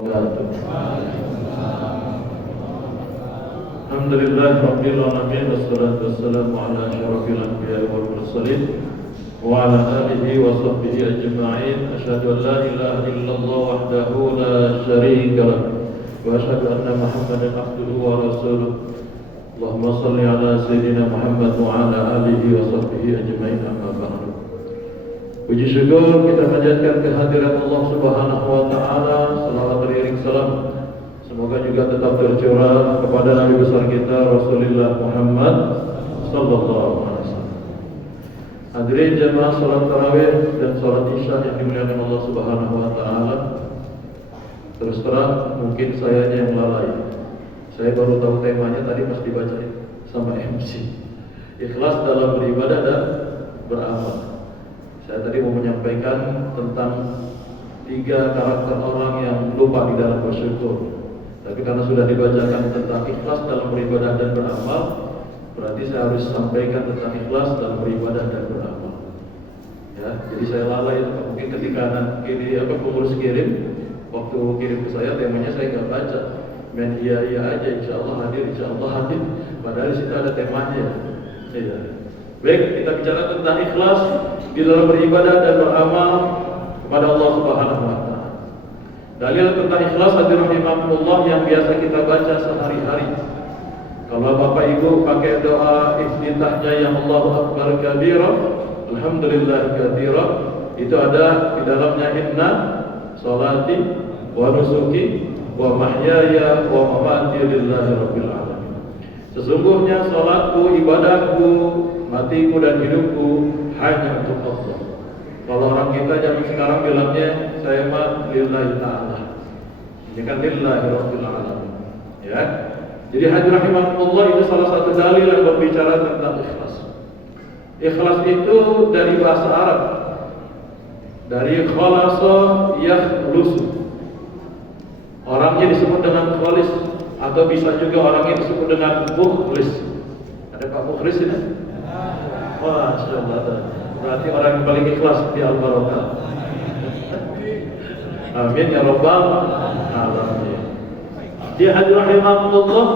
Alhamdulillah Rabbil Alamin, wassalatu wassalamu ala asyrafil anbiya'i wal mursalin wa ala alihi wa sahbihi ajma'in. Asyhadu an la ilaha illallah wahdahu la syarika lah wa asyhadu anna Muhammadan abduhu wa rasuluh. Allahumma shalli ala sayyidina Muhammad wa ala alihi wa sahbihi ajma'in, amma ba'du. Puji syukur kita panjatkan kehadirat Allah Subhanahu wa taala, salawat beriring salam semoga juga tetap tercurah kepada Nabi besar kita Rasulullah Muhammad sallallahu alaihi wasallam. Hadirin jamaah salat tarawih dan salat isya yang dimuliakan Allah Subhanahu wa taala. Terus terang mungkin saya yang lalai. Saya baru tahu temanya tadi pas dibacain sama MC. Ikhlas dalam beribadah dan beramal. Saya tadi mau menyampaikan tentang 3 karakter orang yang lupa di dalam bersyukur. Tapi karena sudah dibacakan tentang ikhlas dalam beribadah dan beramal, berarti saya harus sampaikan tentang ikhlas dalam beribadah dan beramal. Ya, jadi saya lalai itu. Mungkin ketika nanti pengurus kirim, waktu kirim ke saya temanya saya nggak baca. Main iya aja, insya Allah hadir. Padahal di situ ada temanya. Ya. Baik, kita bicara tentang ikhlas di dalam beribadah dan beramal kepada Allah Subhanahu wa taala. Dalil tentang ikhlas hadirin rahimakumullah yang biasa kita baca sehari-hari. Kalau Bapak Ibu pakai doa iftitahnya yang Allahu Akbar kabira, alhamdulillah kabira, itu ada di dalamnya inna salati wa nusuki wa mahyaya wa mamati lillahi rabbil alamin. Sesungguhnya salatku, ibadahku, matiku dan hidupku hanya untuk Allah. Kalau orang kita zaman sekarang bilangnya saya mah lillahi ta'ala. Ini kan lillahi rabbil alamin. Ya. Jadi hadirin rahimakumullah, itu salah satu dalil yang berbicara tentang ikhlas. Ikhlas itu dari bahasa Arab. Dari khalasa yakhlusu. Orangnya disebut dengan khalis, atau bisa juga orangnya disebut dengan mukhlis. Ada Pak Mukhlis ini? Masya Allah. Berarti orang yang paling ikhlas di Al-Barokah. Amin ya rabbal alamin. Dia hadirin rahimakumullah,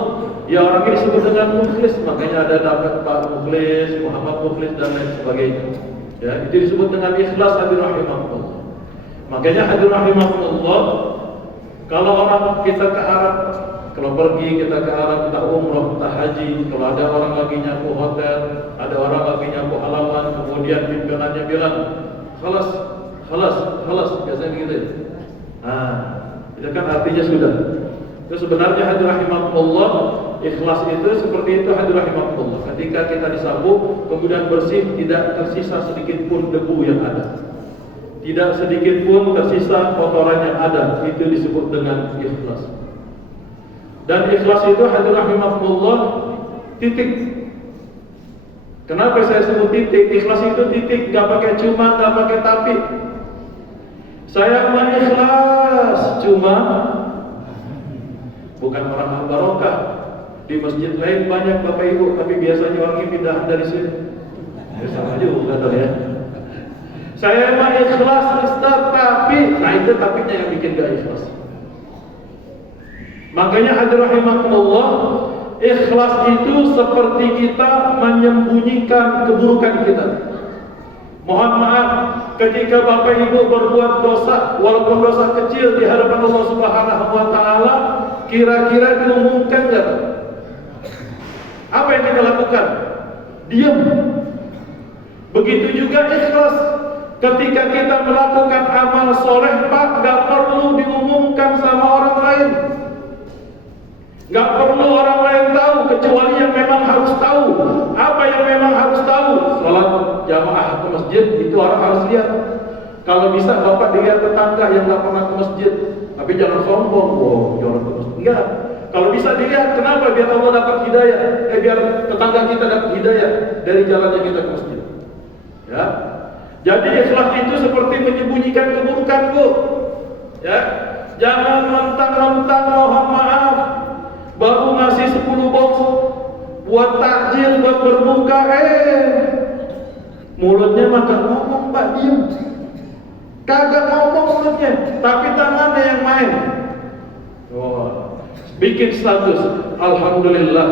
ya orang ini disebut dengan mukhlis, makanya ada dapat Pak Mukhlis, Muhammad Mukhlis dan lain sebagainya. Ya, itu disebut dengan ikhlas hadirin rahimakumullah. Makanya hadirin rahimakumullah, kalau orang kita ke Arab, kalau pergi kita ke Arab, entah umrah, entah haji, kalau ada orang lagi nyapu hotel, ada orang lagi nyapu halaman, kemudian pimpinannya bilang, khalas, biasanya begitu. Itu kan artinya sudah. Itu sebenarnya hadirin rahimakumullah, ikhlas itu seperti itu hadirin rahimakumullah. Ketika kita disapu, kemudian bersih, tidak tersisa sedikit pun debu yang ada. Tidak sedikit pun tersisa kotoran yang ada, itu disebut dengan ikhlas. Dan ikhlas itu hadirin rahimakumullah titik. Kenapa saya sebut titik? Ikhlas itu titik, gak pakai cuma, gak pakai tapi. Saya ikhlas cuma bukan orang Al-Barokah. Di masjid lain banyak Bapak Ibu, tapi biasanya orang ini pindah dari sini. Sama juga ya. Saya ikhlas Ustaz, tapi itu tapinya yang bikin gak ikhlas. Makanya hadirin rahimakumullah, ikhlas itu seperti kita menyembunyikan keburukan kita. Mohon maaf, ketika Bapak Ibu berbuat dosa, walaupun dosa kecil di hadapan Allah Subhanahu wa taala, kira-kira diumumkan enggak? Apa yang kita lakukan? Diam. Begitu juga ikhlas. Ketika kita melakukan amal soleh, Pak, gak perlu diumumkan sama orang lain. Gak perlu orang lain tahu, kecuali yang memang harus tahu. Apa yang memang harus tahu? Salat jamaah ke masjid, itu orang harus lihat. Kalau bisa Bapak dilihat tetangga yang gak pernah ke masjid, tapi jangan sombong, jangan ke masjid. Enggak. Kalau bisa dilihat, kenapa? Biar Allah dapat hidayah. Biar tetangga kita dapat hidayah dari jalannya kita ke masjid. Ya. Jadi ikhlas itu seperti menyembunyikan keburukan, Bu. Ya. Jangan mentang-mentang mohon maaf baru ngasih 10 box buat takjil, buat berbuka, mulutnya maka ngomong, Pak, diem. Kagak ngomong mulutnya, tapi tangannya yang main. Bikin status, alhamdulillah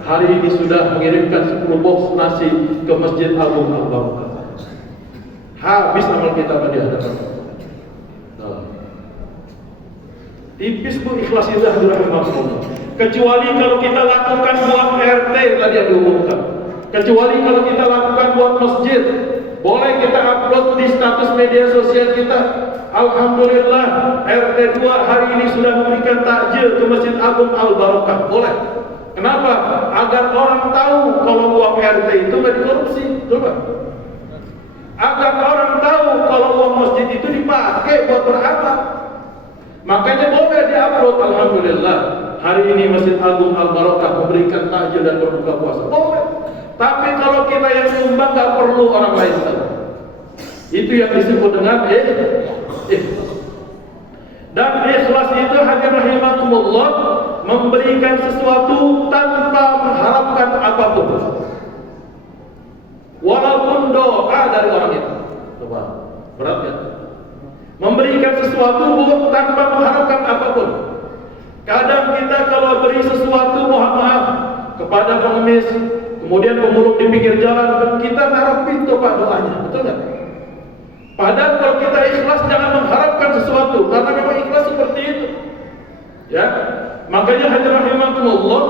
hari ini sudah mengirimkan 10 box nasi ke Masjid Agung Al-Barakah. Habis amal kita di hadapan Allah. Tipis pun ikhlas itu rahimahullah. Kecuali kalau kita lakukan buat RT tadi yang diumumkan. Kecuali kalau kita lakukan buat masjid. Boleh kita upload di status media sosial kita. Alhamdulillah RT 2 hari ini sudah memberikan takjil ke Masjid Agung Al-Barakah. Boleh. Kenapa? Agar orang tahu kalau uang RT itu nggak dikorupsi. Coba. Agar orang tahu kalau uang masjid itu dipakai buat beramal. Makanya boleh diupload. Alhamdulillah hari ini Masjid Agung Al-Barakah memberikan takjil dan berbuka puasa. Boleh. Tapi kalau kita yang nyumbang nggak perlu orang lain tahu. Itu yang disebut dengan ikhlas. Dan ikhlas itu hadirin rahimakumullah memberikan sesuatu tanpa mengharapkan apapun. Walaupun doa dari orang itu. Coba, berat ya? Memberikan sesuatu tanpa mengharapkan apapun. Kadang kita kalau beri sesuatu mohon maaf kepada pengemis, kemudian pemulung di pinggir jalan, kita ngarepin doanya, betul nggak? Padahal kalau kita ikhlas jangan mengharapkan sesuatu, karena memang ikhlas seperti itu. Ya, makanya hadirin rahimakumullah,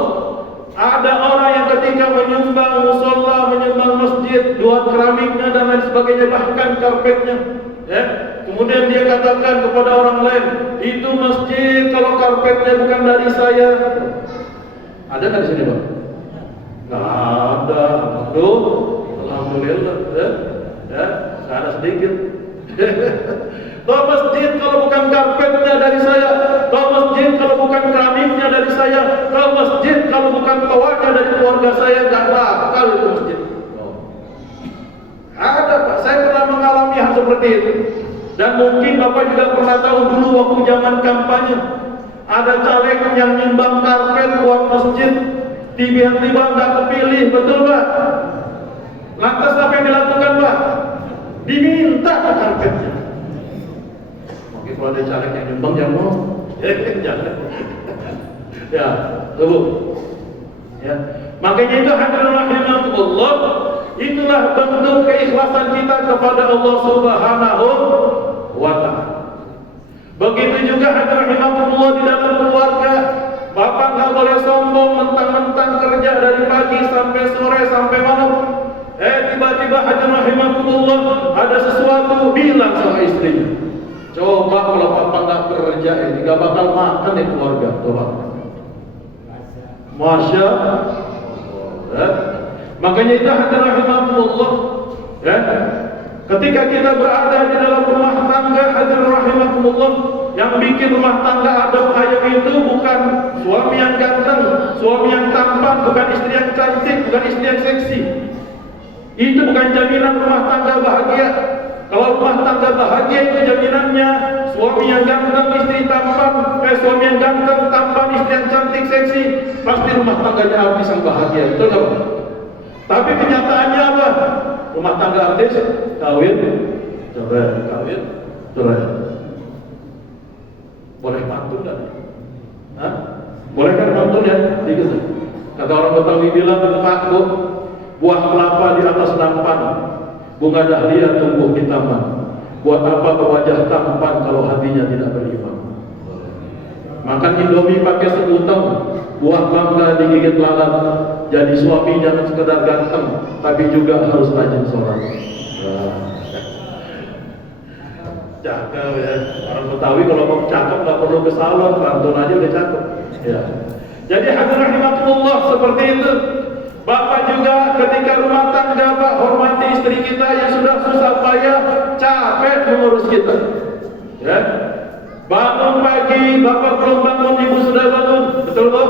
ada orang yang ketika menyumbang musola, menyumbang masjid, buat keramiknya dan lain sebagainya, bahkan karpetnya, ya, kemudian dia katakan kepada orang lain, itu masjid kalau karpetnya bukan dari saya. Ada nggak di sini, Pak? Nggak ada. Aduh, alhamdulillah, ya, nggak ada sedikit. Kalau masjid kalau bukan karpetnya dari saya, kalau masjid kalau bukan keramiknya dari saya, kalau masjid kalau bukan toanya dari keluarga saya, nggak bakal itu masjid. Ada Pak, saya pernah mengalami hal seperti itu. Dan mungkin Bapak juga pernah tahu dulu waktu zaman kampanye, ada caleg yang nyumbang karpet buat masjid, tiba-tiba nggak kepilih, betul Pak? Lantas apa yang dilakukan Pak? Diminta ke karpetnya. Mungkin kalau ada caleg yang nyumbang yang mau, jangan. Ya, tuh. Ya, makanya itu hadirin rahimakumullah, itulah bentuk keikhlasan kita kepada Allah Subhanahu wa Ta'ala. Begitu juga hadirin rahimakumullah di dalam keluarga. Bapak nggak boleh sombong mentang-mentang kerja dari pagi sampai sore sampai malam. Tiba-tiba hadirin rahimakumullah ada sesuatu bilang sama istrinya, coba kalau Bapak nggak kerja ini nggak bakal makan di keluarga. Coba. Masya Allah. Makanya itu hadirin rahimakumullah, ya, ketika kita berada di dalam rumah tangga hadirin rahimakumullah, yang bikin rumah tangga adem ayem itu bukan suami yang ganteng, suami yang tampan, bukan istri yang cantik, bukan istri yang seksi. Itu bukan jaminan rumah tangga bahagia. Kalau rumah tangga bahagia itu jaminannya suami yang ganteng, istri tampan, suami yang ganteng, tampan, istri yang cantik, seksi, pasti rumah tangganya artis yang bahagia. Betul nggak? Tapi kenyataannya apa? Rumah tangga artis kawin, cerai, kawin, cerai. Boleh pantun nggak? Hah? Boleh kan pantun ya? Dikit. Kata orang Betawi bilang, Pak Bu, buah kelapa di atas nampan, bunga dahlia tumbuh di taman. Buat apa wajah tampan kalau hatinya tidak beriman? Makan Indomie pakai sekuteng, buah mangga digigit lalat. Jadi suami jangan sekedar ganteng, tapi juga harus rajin sholat. Cakep ya. Orang Betawi kalau mau cakep nggak perlu ke salon, pantun aja udah cakep. Ya. Jadi hadirin rahimakumullah, seperti itu. Bapak juga ketika rumah tangga Pak hormati istri kita yang sudah susah payah capek mengurus kita. Ya. Bangun pagi, Bapak belum bangun, Ibu sudah bangun. Betul Pak?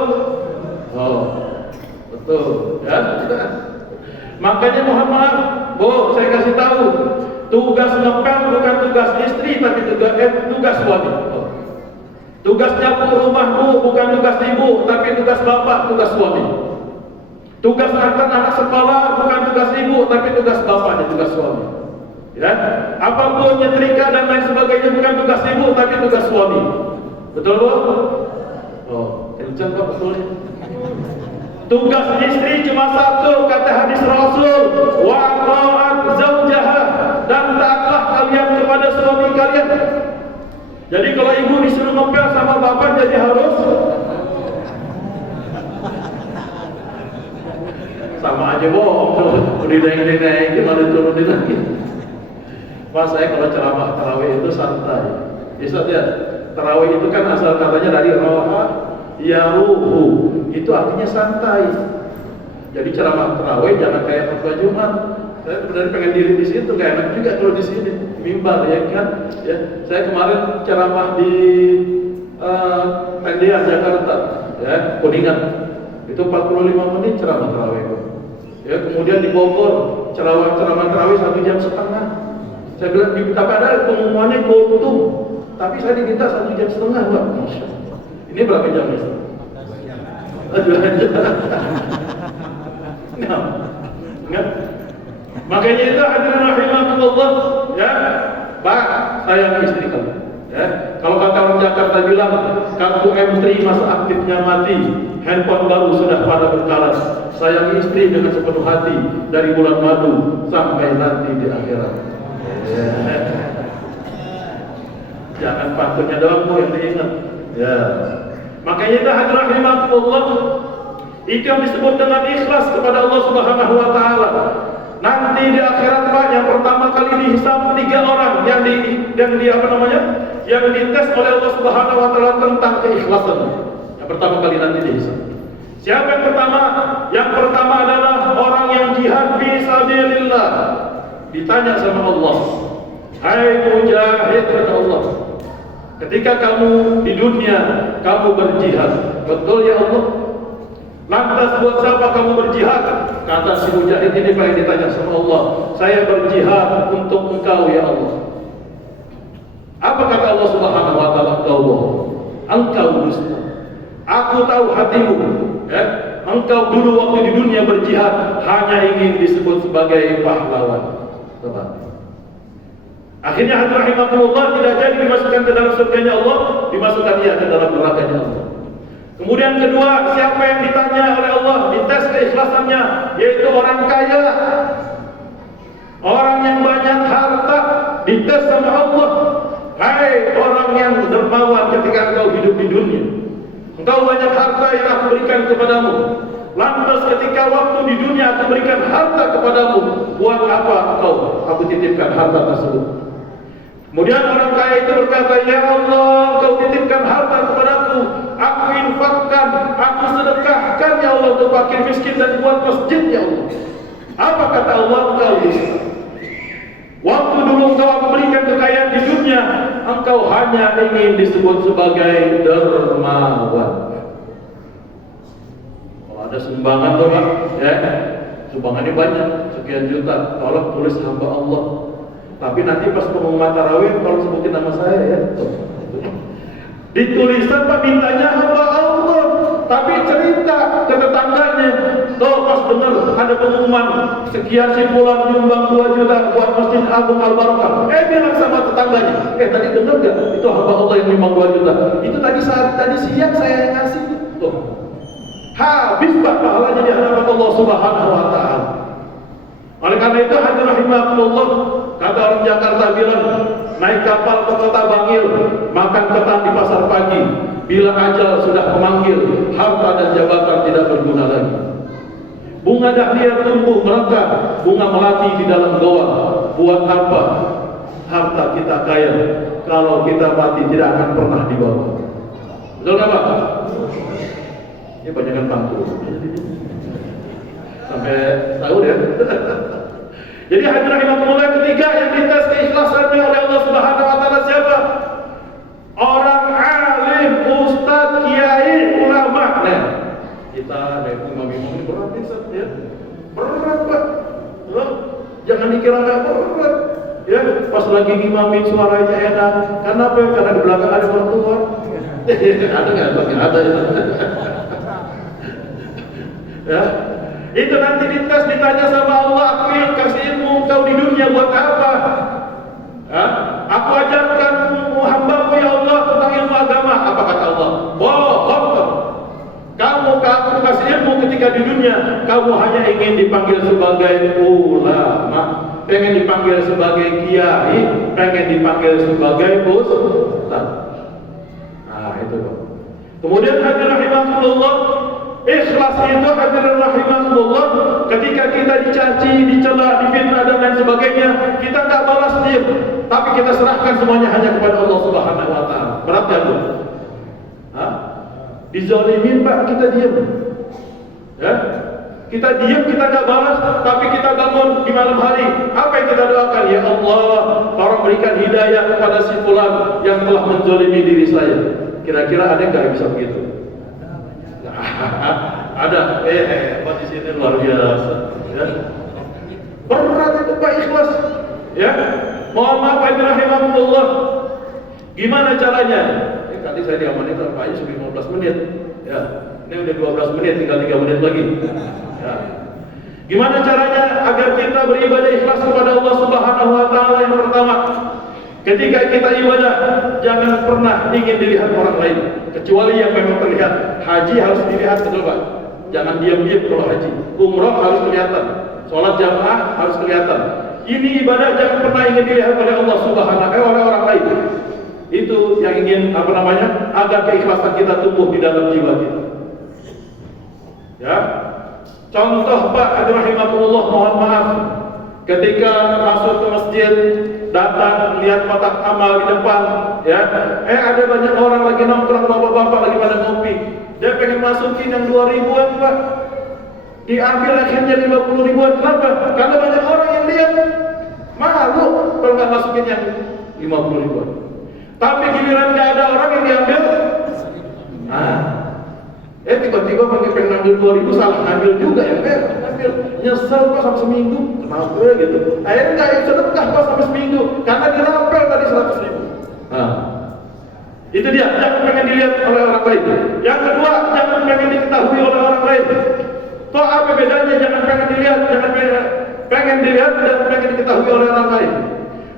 Oh, betul. Ya. Makanya mohon maaf, Bu, saya kasih tahu, tugas ngepel bukan tugas istri, tapi tugas suami. Oh. Tugas nyapu rumah Bu bukan tugas ibu, tapi tugas bapak, tugas suami. Tugas antar anak sekolah bukan tugas ibu, tapi tugas bapaknya, tugas suami. Ya, apapun nyetrika dan lain sebagainya bukan tugas ibu, tapi tugas suami. Betul Bu? Oh, kencang Pak betulnya. Tugas istri cuma satu, kata hadis Rasul, wa ta'at zaujaha, dan taatlah kalian kepada suami kalian. Jadi kalau ibu disuruh ngepel sama bapak jadi harus sama aja bohong. Udah naik gimana turunin lagi. Mas, saya kalau ceramah tarawih itu santai. Bisa lihat, tarawih itu kan asal katanya dari roha yaruhu, itu artinya santai. Jadi ceramah tarawih jangan kayak khutbah Jumat. Saya sebenarnya pengen diri di situ, kayak enak juga kalau di sini mimbar ya kan. Ya, saya kemarin ceramah di Tendian Jakarta, ya Kuningan, itu 45 menit ceramah tarawih. Ya, kemudian di Bogor ceramah tarawih 1 jam setengah. Saya bilang diminta pada pengumumannya kultum, tapi saya diminta 1 jam setengah, Pak. Masya Allah. Ini berapa jam ya? 2 jam. Enggak. Makanya itu hadirin rahimakumullah, ya. Pak, sayang istri kamu. Ya. Kalau kata orang Jakarta bilang kartu M3 masa aktifnya mati, handphone baru sudah pada berkarat. Sayang istri dengan sepenuh hati dari bulan madu sampai nanti di akhirat. Ya. Jangan pantunnya doang yang diingat. Ya. Makanya itu hadirin rahimakumullah, itu yang disebut dengan ikhlas kepada Allah Subhanahu wa taala. Nanti di akhirat Pak, yang pertama kali dihisab 3 orang yang dites oleh Allah Subhanahu wa taala tentang keikhlasan. Yang pertama kali nanti dihisab. Siapa yang pertama? Yang pertama adalah orang yang jihad fi sabilillah. Ditanya sama Allah, "Hai mujahid," kata Allah, "ketika kamu di dunia kamu berjihad, betul ya Allah? Lantas buat siapa kamu berjihad?" Kata si mujahid ini Pak yang ditanya sama Allah, "Saya berjihad untuk Engkau ya Allah." Apa kata Allah Subhanahu wa taala? Engkau dusta. Aku tahu hatimu, ya. Engkau dulu waktu di dunia berjihad hanya ingin disebut sebagai pahlawan. Coba. Akhirnya hadirin rahimakumullah tidak jadi dimasukkan ke dalam surganya Allah, dimasukkan dia ke dalam nerakanya Allah. Kemudian kedua, siapa yang ditanya oleh Allah, dites keikhlasannya, yaitu orang kaya, orang yang banyak harta, dites sama Allah. Hai orang yang dermawan ketika engkau hidup di dunia, engkau banyak harta yang aku berikan kepadamu. Lantas ketika waktu di dunia aku berikan harta kepadamu, buat apa aku titipkan harta tersebut? Kemudian orang kaya itu berkata, "Ya Allah, Kau titipkan harta kepadaku, aku infakkan, aku sedekahkan ya Allah untuk fakir miskin dan buat masjid ya Allah." Apa kata Allah? Engkau dusta. Waktu dulu engkau aku berikan kekayaan di dunia, engkau hanya ingin disebut sebagai dermawan. Kalau ada sumbangan tuh Pak, ya, sumbangannya banyak, sekian juta, tolong tulis hamba Allah. Tapi nanti pas pengumuman tarawih kalau sebutin nama saya ya. Di tulisan Pak mintanya hamba Allah, tapi cerita ke tetangganya, "Tuh pas dengar ada pengumuman sekian simpulan nyumbang 2 juta buat Masjid Agung Al Barakah." Bilang sama tetangganya, "Tadi dengar gak? Itu hamba Allah yang nyumbang 2 juta. Itu tadi siang saya yang ngasih." Tuh. Habis Pak pahalanya di hadapan Allah Subhanahu wa taala. Oleh karena itu hadirin rahimakumullah, kata orang Jakarta bilang, naik kapal ke kota Bangil, makan ketan di pasar pagi. Bila ajal sudah memanggil, harta dan jabatan tidak berguna lagi. Bunga dahlia tumbuh merekah, bunga melati di dalam goa. Buat apa harta kita kaya kalau kita mati tidak akan pernah dibawa? Betul nggak Pak? Ini banyakan pantun. Sampai tahu ya. Jadi hadirin rahimakumullah, ketiga yang dites keikhlasannya oleh Allah Subhanahu wa taala siapa? Orang alim, ustaz, kiai, ulama. Nah, kita dari imam-imam ini berat ya. Berat Pak. Jangan dikira nggak berat. Ya, pas lagi ngimamin suaranya enak. Kenapa? Karena di belakang ada mertua. Ada nggak? Ada ya. Ya. Itu nanti dites, ditanya sama Allah, "Aku yang kasih ilmu kau di dunia buat apa? Aku ajarkan hamba-Mu ya Allah tentang ilmu agama." Apa kata Allah? "Bohong." ketika di dunia kamu hanya ingin dipanggil sebagai ulama, pengen dipanggil sebagai kiai, pengen dipanggil sebagai ustaz. Nah, itu Pak. Kemudian hadirin rahimahullah, ikhlas itu hadirin rahimahullah, ketika kita dicaci, dicela, difitnah dan lain sebagainya, kita enggak balas diam, tapi kita serahkan semuanya hanya kepada Allah Subhanahu wa taala. Berat enggak, Bu? Hah? Dizalimin Pak, kita diam. Ya? Kita diam, kita enggak balas, tapi kita bangun di malam hari. Apa yang kita doakan? Ya Allah, tolong berikan hidayah kepada si fulan yang telah menzalimi diri saya. Kira-kira ada enggak yang bisa begitu? Ada. Di sini luar biasa. Ya. Berat itu Pak ikhlas. Ya. Mohon maaf rahimahullah. Gimana caranya? Tadi saya diamanin Pak Ayu sudah 15 menit. Ya. Ini udah 12 menit, tinggal 3 menit lagi. Ya. Gimana caranya agar kita beribadah ikhlas kepada Allah Subhanahu wa taala? Yang pertama, ketika kita ibadah, jangan pernah ingin dilihat orang lain, kecuali yang memang terlihat. Haji harus dilihat, betul Pak? Jangan diam-diam kalau haji. Umrah harus kelihatan, sholat jamaah harus kelihatan. Ini ibadah jangan pernah ingin dilihat oleh Allah Subhanahu oleh orang lain. Itu yang ingin agar keikhlasan kita tumbuh di dalam jiwa kita. Ya, contoh Pak rahimahullah, mohon maaf, ketika masuk ke masjid, datang lihat kotak amal di depan, ya, ada banyak orang lagi nongkrong, bapak-bapak lagi pada ngopi, dia pengen masukin yang 2.000-an Pak, diambil akhirnya 50.000-an. Kenapa? Karena banyak orang yang lihat, malu kalau nggak masukin yang 50.000-an. Tapi giliran nggak ada orang yang diambil, tiba-tiba pengen ngambil 2.000, salah ngambil juga ya, ngambil, nyesel Pak sampai seminggu, kenapa gitu? Akhirnya nggak yang sedekah Pak sampai seminggu, karena dirapel tadi 100.000. Itu dia, jangan pengen dilihat oleh orang lain. Yang kedua, jangan pengen diketahui oleh orang lain. Kok apa bedanya jangan pengen dilihat, jangan pengen dilihat dan pengen diketahui oleh orang lain?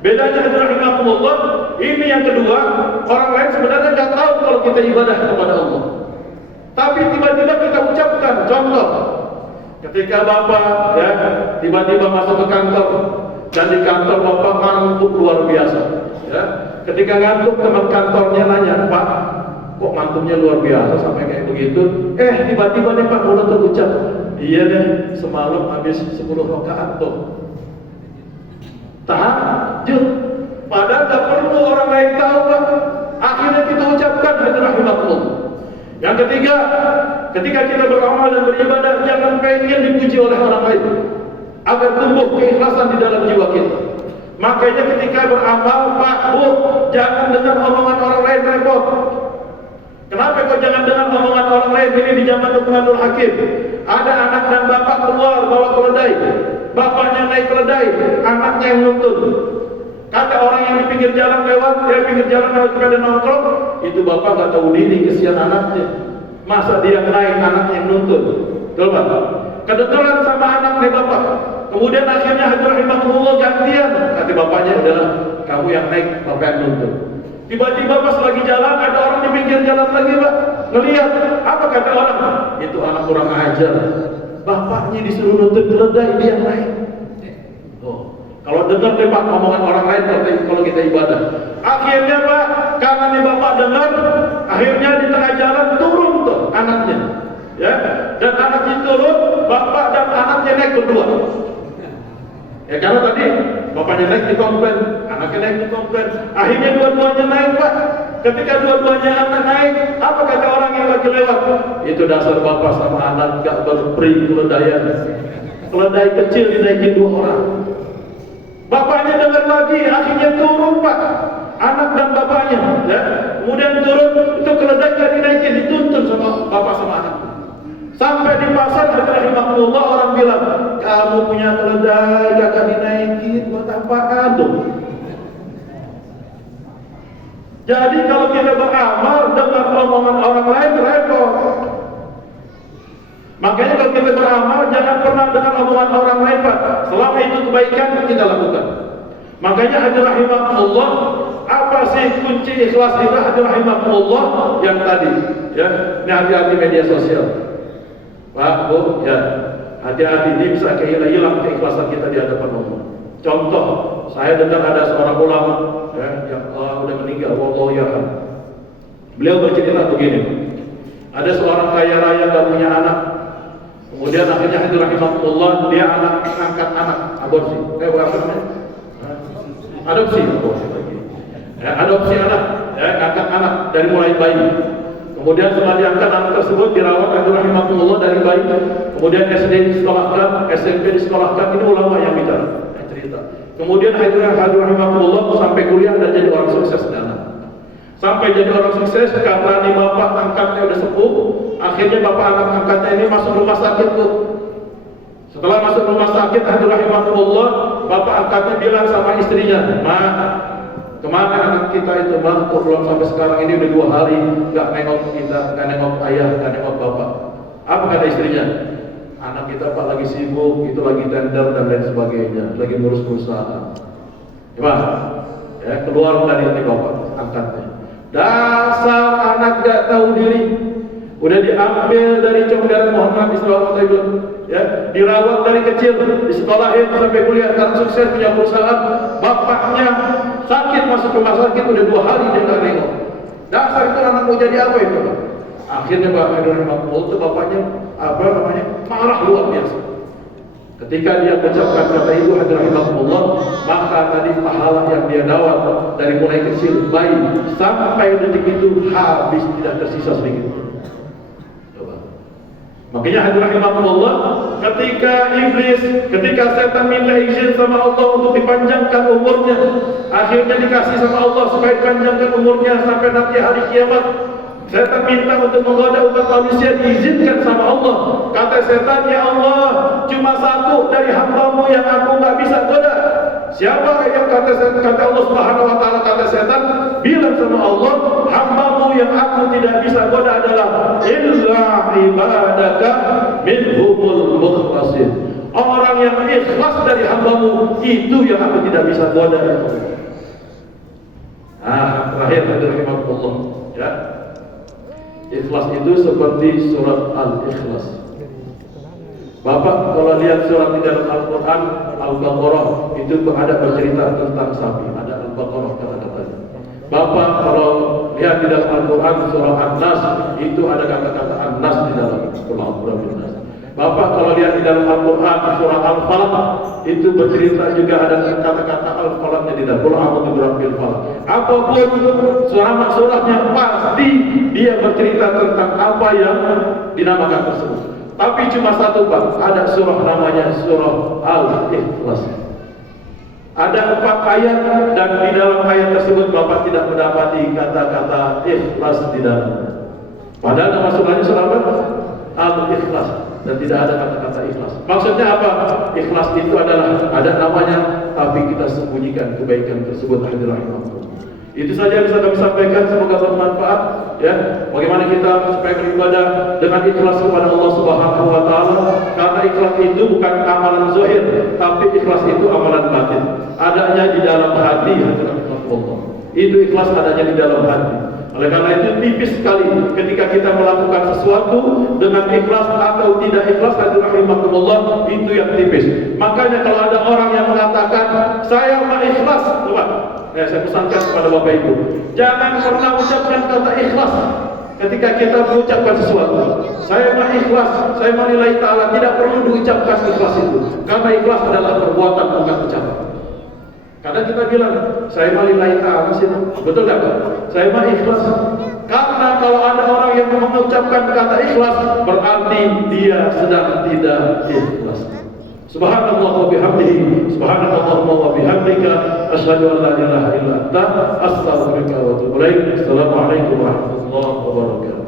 Bedanya rahimahullah, ini yang kedua, orang lain sebenarnya nggak tahu kalau kita ibadah kepada Allah. Tapi tiba-tiba kita ucapkan. Contoh, ketika Bapak ya tiba-tiba masuk ke kantor, dan di kantor Bapak ngantuk luar biasa, ya. Ketika ngantuk, teman kantornya nanya, Pak, kok ngantuknya luar biasa sampai kayak begitu? Tiba-tiba nih Pak mulut terucap, iya deh, semalam habis 10 rakaat tuh. Tahajud. Padahal tak perlu orang lain tahu Pak. Akhirnya kita ucapkan rahimahullah. Yang ketiga, ketika kita beramal dan beribadah, jangan pengen dipuji oleh orang lain, agar tumbuh keikhlasan di dalam jiwa kita. Makanya ketika beramal, Pak, Bu, jangan dengar omongan orang lain repot. Kenapa kok jangan dengar omongan orang lain? Ini di zaman Luqmanul Hakim. Ada anak dan bapak keluar bawa keledai. Bapaknya naik keledai, anaknya yang nuntun. Kata orang yang di pinggir jalan lewat, sepeda nongkrong, itu bapak gak tahu diri, kesian anaknya. Masa dia naik, anaknya yang nuntun. Betul Pak? Kedengeran sama anaknya bapak. Kemudian akhirnya rahimahullah gantian. Kata bapaknya, adalah kamu yang naik, bapak yang nuntun. Tiba-tiba pas lagi jalan, ada orang di pinggir jalan lagi Pak, ngelihat. Apa kata orang? Itu anak kurang ajar. Bapaknya disuruh nuntun keledai, dia yang naik. Kalau dengar deh Pak omongan orang lain kalau kita ibadah. Akhirnya Pak, karena nih bapak dengar, akhirnya di tengah jalan turun tuh anaknya, ya. Dan anaknya turun, bapak dan anaknya naik berdua. Ya karena tadi bapaknya naik di komplain, anaknya naik di komplain. Akhirnya dua-duanya naik Pak. Ketika dua-duanya anak naik, apa kata orang yang lagi lewat? Itu dasar bapak sama anak gak berperi keledaian. Keledai kecil dinaikin 2 orang. Bapaknya dengar lagi, akhirnya turun Pak, anak dan bapaknya, ya. Kemudian turun, itu keledai gak dinaikin, dituntun sama bapak sama anak. Sampai di pasar, rahimahullah, orang bilang, kamu punya keledai gak dinaikin, buat apaan tuh? Jadi kalau kita beramal dengan omongan orang lain, repot. Makanya kalau kita beramal, jangan pernah dengar omongan orang lain Pak. Selama itu kebaikan, kita lakukan. Makanya hadirin rahimahullah, apa sih kunci ikhlas itu? Hadirin rahimahullah, yang tadi, ya, ini hati-hati media sosial. Pak, Bu, ya hati-hati, ini bisa hilang keikhlasan kita di hadapan Allah. Contoh, saya dengar ada seorang ulama ya, yang udah meninggal, wallahu ya'lam. Beliau bercerita begini, ada seorang kaya raya gak punya anak, kemudian akhirnya hadir rahimahullah, dia angkat anak, aborsi, berapa namanya? Adopsi anak, ya, angkat anak dari mulai bayi. Kemudian setelah diangkat anak tersebut dirawat hadir rahimahullah dari bayi, kemudian SD disekolahkan, SMP disekolahkan, ini ulama yang bicara, cerita. Kemudian hadir rahimahullah sampai kuliah dan jadi orang sukses di anak. Sampai jadi orang sukses karena nih bapak angkatnya udah sepuh, akhirnya bapak anak angkatnya ini masuk rumah sakit tuh. Setelah masuk rumah sakit, hadir rahimahullah, bapak angkatnya bilang sama istrinya, "Ma, kemana anak kita itu, Ma? Kok belum sampai sekarang ini udah 2 hari nggak nengok kita, nggak nengok ayah, nggak nengok bapak." Apa kata istrinya? "Anak kita Pak lagi sibuk, itu lagi tender dan lain sebagainya, lagi ngurus perusahaan." Coba, ya, keluar dari hati bapak angkatnya. Dasar anak gak tahu diri, udah diambil dari comberan Muhammad SAW, ya, dirawat dari kecil, disekolahin sampai kuliah, sekarang sukses punya perusahaan. Bapaknya sakit masuk rumah sakit udah 2 hari dia nggak nengok. Dasar itu anak mau jadi apa itu? Akhirnya itu bapaknya marah luar biasa. Ketika dia mengucapkan kata itu hadir rahimahullah, maka tadi pahala yang dia dapat dari mulai kecil bayi sampai detik itu habis, tidak tersisa sedikit. Coba. Makanya hadir rahimahullah, ketika setan minta izin sama Allah untuk dipanjangkan umurnya, akhirnya dikasih sama Allah supaya dipanjangkan umurnya sampai nanti hari kiamat. Setan minta untuk menggoda umat manusia, diizinkan sama Allah. Kata setan, "Ya Allah, cuma satu dari hamba-Mu yang aku nggak bisa goda." Siapa yang kata Allah Subhanahu Wa Taala, kata setan, bilang sama Allah, "Hamba-Mu yang aku tidak bisa goda adalah illa ibadaka minhumul mukhlasin." Orang yang ikhlas dari hamba-Mu itu yang aku tidak bisa goda. Terakhir dari Allah, ya. Ikhlas itu seperti surat Al-Ikhlas. Bapak kalau lihat surat di dalam Al-Quran, Al-Baqarah, itu ada bercerita tentang sapi, ada Al-Baqarah kata-katanya. Bapak kalau lihat di dalam Al-Quran surah An-Nas, itu ada kata-kata An-Nas di dalam Al-Quran. Bapak kalau lihat di dalam Al-Quran surah Al-Falaq, itu bercerita juga ada kata-kata Al-Falaqnya di dalam Al-Quran. Apapun surahnya pasti dia bercerita tentang apa yang dinamakan tersebut. Tapi cuma satu Pak, ada surah namanya surah Al-Ikhlas. Ada 4 ayat dan di dalam ayat tersebut Bapak tidak mendapati kata-kata ikhlas di dalam. Padahal nama surahnya surah apa? Al-Ikhlas, dan tidak ada kata-kata ikhlas. Maksudnya apa? Ikhlas itu adalah ada namanya, tapi kita sembunyikan kebaikan tersebut. Itu saja yang bisa kami sampaikan, semoga bermanfaat, ya. Bagaimana kita supaya beribadah dengan ikhlas kepada Allah Subhanahu Wa Taala, karena ikhlas itu bukan amalan zahir, tapi ikhlas itu amalan batin. Adanya di dalam hati, Allah. Itu ikhlas adanya di dalam hati. Oleh karena itu tipis sekali ketika kita melakukan sesuatu dengan ikhlas atau tidak ikhlas, rahimahullah, itu yang tipis. Makanya kalau ada orang yang mengatakan saya mah ikhlas, coba saya pesankan kepada Bapak Ibu, jangan pernah ucapkan kata ikhlas ketika kita mengucapkan sesuatu. Saya mah ikhlas, saya mah lillahi ta'ala, tidak perlu diucapkan ikhlas itu, karena ikhlas adalah perbuatan, bukan ucapan. Kadang kita bilang, saya mah lillahi ta'ala sih, betul gak Pak? Saya mah ikhlas. Karena kalau ada orang yang mengucapkan kata ikhlas, berarti dia sedang tidak ikhlas. Subhanallah wa bihamdihi, subhanallah wa bihamdika, asyhadu an la ilaha illa anta, astaghfiruka wa atubu ilaik. Assalamualaikum warahmatullahi wabarakatuh.